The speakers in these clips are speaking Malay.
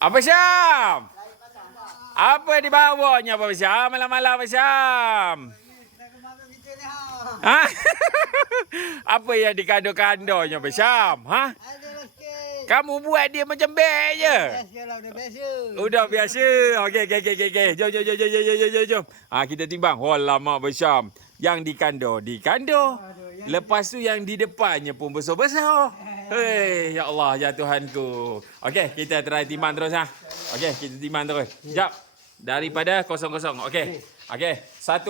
Apa Syam? Apa yang dibawanya Apa Syam? Malam-malam Apa Syam? Ha? Apa yang dikado-kadonya Apa Syam? Ha? Kamu buat dia macam beg je. Udah biasa. Okey. Jom. Ha, kita timbang. Oh, lama Apa Syam. Yang dikando. Lepas tu yang di depannya pun besar-besar. Hei, ya Allah, ya Tuhanku. Okey, kita try timbang terus ha. Okey, kita timbang terus. Sekejap. Daripada kosong-kosong. Okey. 1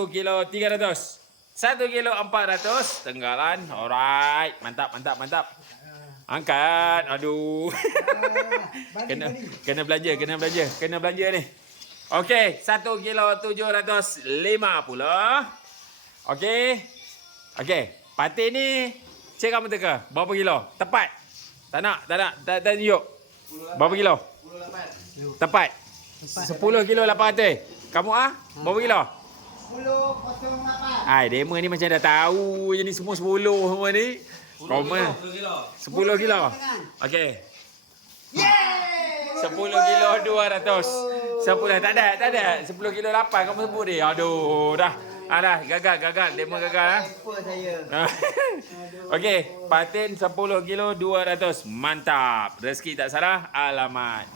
kilo 300. 1 kilo 400. Tenggalan. Alright. Mantap. Angkat. Aduh. Kena belanja ni. Okey, 1 kilo 750. Okey. Patin ni cik kamu teka. Berapa kilo? Tepat. Tak nak tunjuk. Berapa kilo? 10 Tepat. 10 kilo 800. Kamu berapa kilo? 10.08. Ai, demo ni macam dah tahu je ni semua 10 semua ni. 10 kilo. Okey. Yeay! 10 kilo 200. 10 tak ada. 10 kilo 8 kamu sebut dia. Aduh, dah. Dah gagal. Demo gagal Apa saya? Okey, patin 10 kilo 200. Mantap. Rezeki tak salah, alamat.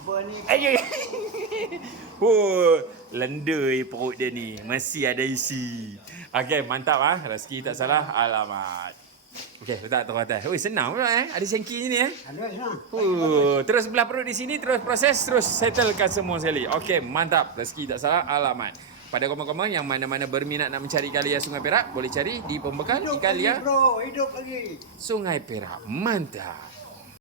Ayuh. Lendai perut dia ni. Masih ada isi. Okey, mantap Rezeki tak salah, alamat. Okey, letak terus atas. Senang pula Ada sengki ni Ada senang. Terus belah perut di sini, terus proses, terus settlekan semua sekali. Okey, mantap. Rezeki tak salah, alamat. Pada komen-komen yang mana-mana berminat nak mencari ikan liar Sungai Perak, boleh cari di pembekal ikan liar Hidup lagi. Sungai Perak. Mantap.